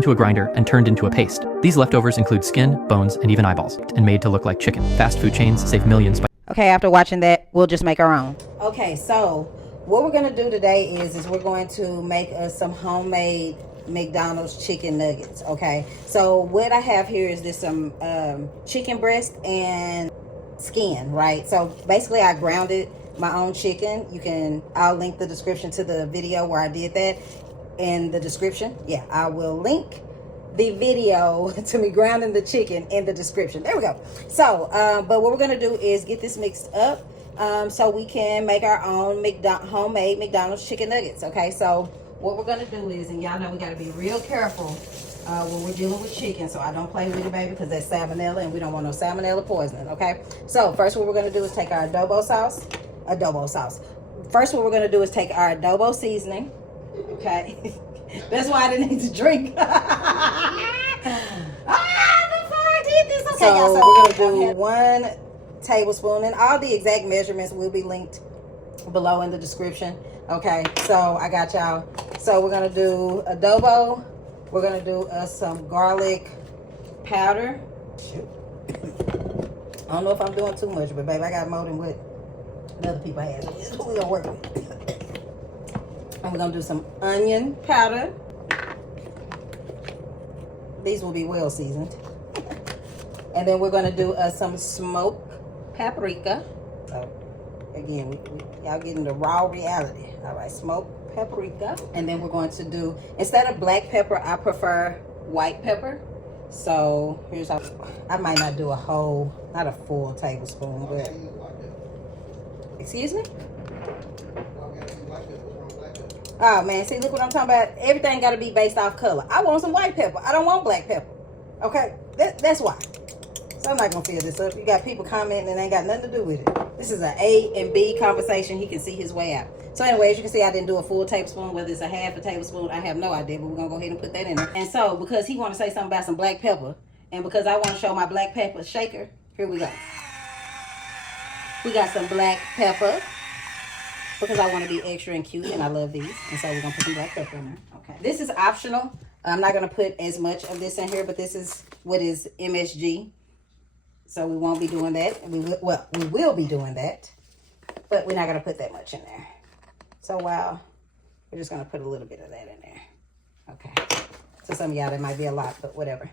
to a grinder and turned into a paste. These leftovers include skin, bones, and even eyeballs, and made to look like chicken. Fast food chains save millions by... Okay, after watching that, we'll just make our own. Okay, so what we're gonna do today is we're going to make us some homemade McDonald's chicken nuggets. Okay, so what I have here is some chicken breast and skin, right? So basically I grounded my own chicken. I'll link the description to the video where I did that in the description. Yeah, I will link the video to me grounding the chicken in the description. There we go. So but what we're gonna do is get this mixed up so we can make our own homemade McDonald's chicken nuggets. Okay, so what we're gonna do is, and y'all know we gotta be real careful when we're dealing with chicken, so I don't play with it, baby, because that's salmonella and we don't want no salmonella poisoning. Okay, so first what we're gonna do is take our adobo sauce. First what we're gonna do is take our adobo seasoning. Okay. That's why I didn't need to drink. Before I did this. Okay, so we're going to do 1 tablespoon, and all the exact measurements will be linked below in the description. Okay, so I got y'all. So we're going to do adobo. We're going to do some garlic powder. I don't know if I'm doing too much, but babe, I got more than what other people have. This is what we're going to work with. And we're going to do some onion powder. These will be well seasoned. And then we're going to do some smoked paprika. So, again, y'all getting the raw reality. All right, smoked paprika. And then we're going to do, instead of black pepper, I prefer white pepper. So, here's how, I might not do not a full tablespoon, but, excuse me? Oh man, see, look what I'm talking about. Everything got to be based off color. I want some white pepper. I don't want black pepper. Okay, that's why. So I'm not gonna fill this up. You got people commenting and ain't got nothing to do with it. This is an A and B conversation. He can see his way out. So anyway, as you can see, I didn't do a full tablespoon. Whether it's a half a tablespoon, I have no idea. But we're gonna go ahead and put that in there. And so because he want to say something about some black pepper, and because I want to show my black pepper shaker, here we go. We got some black pepper. Because I want to be extra and cute, and I love these. And so we're going to put some black pepper in there. Okay. This is optional. I'm not going to put as much of this in here, but this is what is MSG. So we won't be doing that. We will be doing that, but we're not going to put that much in there. So we're just going to put a little bit of that in there. Okay. So some of y'all, that might be a lot, but whatever.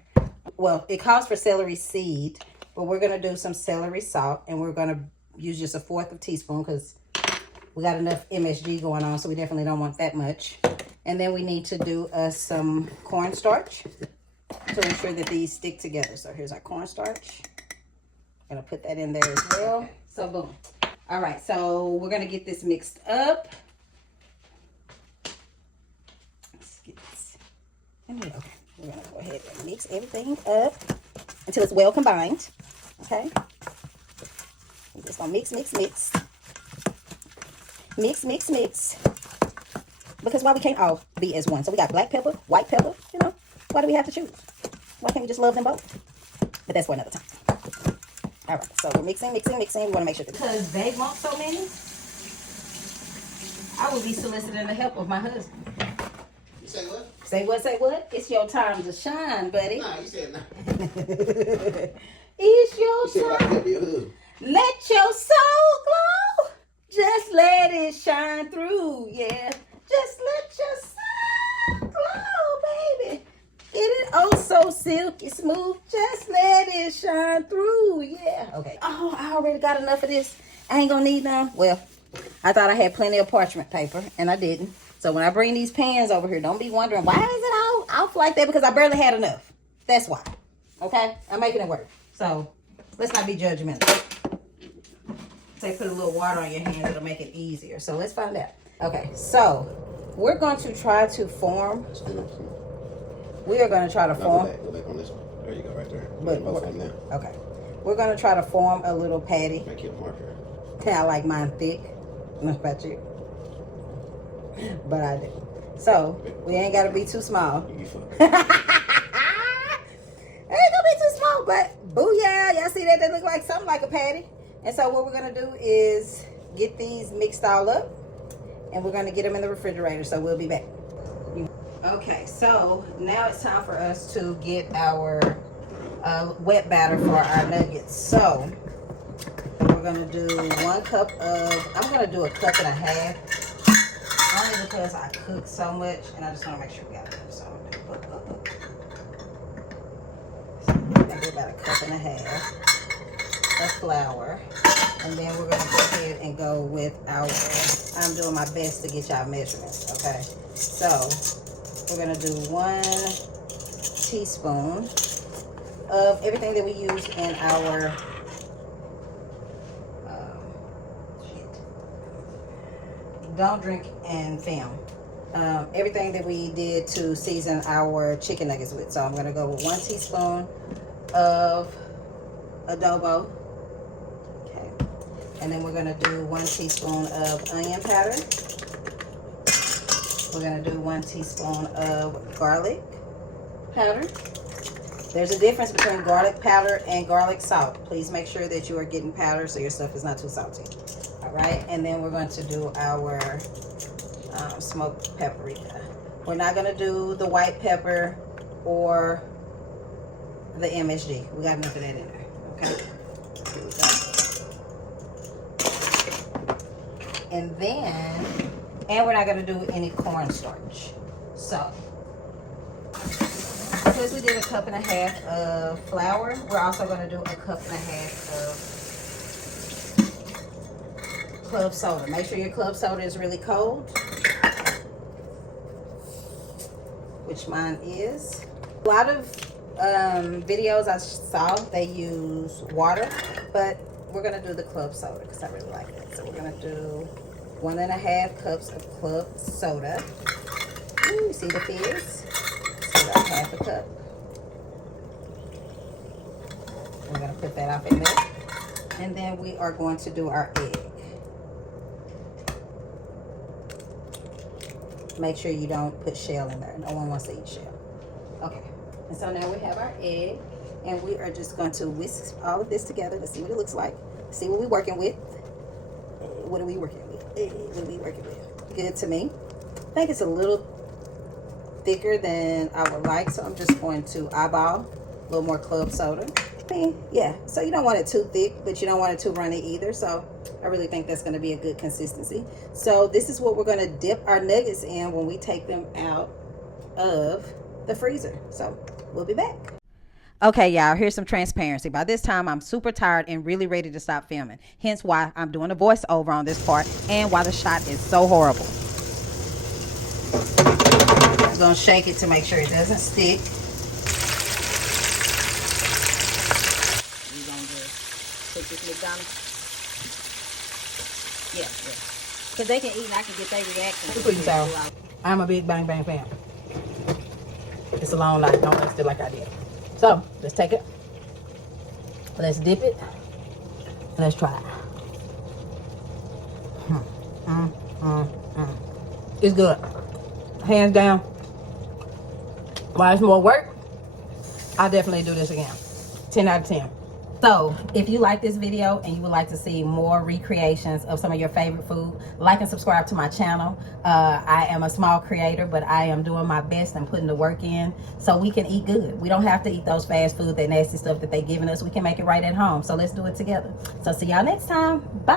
Well, it calls for celery seed, but we're going to do some celery salt, and we're going to use just 1/4 teaspoon because we got enough MSG going on, so we definitely don't want that much. And then we need to do some cornstarch to ensure that these stick together. So here's our cornstarch. Gonna put that in there as well. So boom. All right, so we're gonna get this mixed up. Let's get this. Okay, we're gonna go ahead and mix everything up until it's well combined. Okay. We're just gonna mix. Mix. Because why we can't all be as one? So we got black pepper, white pepper, you know. Why do we have to choose? Why can't we just love them both? But that's for another time. All right, so we're mixing. We want to make sure that because they want so many, I will be soliciting the help of my husband. You say what? Say what? It's your time to shine, buddy. Nah, you said no. It's your time. Let your soul glow. Just let it shine through, yeah. Just let your soul glow, baby. Get it oh so silky smooth. Just let it shine through, yeah. Okay. Oh, I already got enough of this. I ain't gonna need none. Well, I thought I had plenty of parchment paper, and I didn't. So when I bring these pans over here, don't be wondering, why is it all off like that? Because I barely had enough. That's why. Okay? I'm making it work. So let's not be judgmental. Say put a little water on your hands, it'll make it easier. So let's find out. Okay, so we're going to try to form. We are going to try to form. Go back on this one. There you go, right there. Okay. We're going to try to form a little patty. Make it marker. I like mine thick. Not about you. But I do. So we ain't got to be too small. It ain't going to be too small, but booyah. Y'all see that? They look like something like a patty. And so what we're going to do is get these mixed all up, and we're going to get them in the refrigerator. So we'll be back. Okay, so now it's time for us to get our wet batter for our nuggets. So we're gonna do 1 cup of, I'm gonna do 1.5 cups, only because I cook so much and I just wanna make sure we got enough. So I'm gonna do about 1.5 cups of flour. And then we're gonna go ahead and go with our, I'm doing my best to get y'all measurements, okay? So we're gonna do 1 teaspoon of everything that we use in our don't drink and film. Everything that we did to season our chicken nuggets with. So I'm gonna go with 1 teaspoon of adobo. Okay. And then we're gonna do 1 teaspoon of onion powder. We're gonna do 1 teaspoon of garlic powder. There's a difference between garlic powder and garlic salt. Please make sure that you are getting powder so your stuff is not too salty. All right, and then we're going to do our smoked paprika. We're not gonna do the white pepper or the MSG. We got enough of that in there, okay? Here we go. And then, we're not gonna do any cornstarch. So, because we did 1.5 cups of flour, we're also gonna do 1.5 cups of club soda. Make sure your club soda is really cold, which mine is. A lot of videos I saw, they use water, but we're gonna do the club soda because I really like it. So we're gonna do 1.5 cups of club soda. Ooh, see the fizz? So that's 1/2 cup. We're gonna put that up in there. And then we are going to do our egg. Make sure you don't put shell in there. No one wants to eat shell. Okay. And so now we have our egg. And we are just going to whisk all of this together to see what it looks like. See what we're working with. What are we working with? What are we working with? Good to me. I think it's a little thicker than I would like. So I'm just going to eyeball a little more club soda. Yeah, so you don't want it too thick, but you don't want it too runny either. So I really think that's going to be a good consistency. So this is what we're going to dip our nuggets in when we take them out of the freezer. So we'll be back. Okay, y'all, here's some transparency. By this time, I'm super tired and really ready to stop filming. Hence why I'm doing a voiceover on this part and why the shot is so horrible. I'm going to shake it to make sure it doesn't stick. This McDonald's. Yeah. Because they can eat and I can get their reaction. Sweet and sour. I'm a big bang bang fan. It's a long night. Don't waste it like I did. So, let's take it. Let's dip it. Let's try it. It's good. Hands down. While it's more work, I'll definitely do this again. 10 out of 10. So if you like this video and you would like to see more recreations of some of your favorite food, like and subscribe to my channel. I am a small creator, but I am doing my best and putting the work in so we can eat good. We don't have to eat those fast food, that nasty stuff that they're giving us. We can make it right at home. So let's do it together. So see y'all next time. Bye.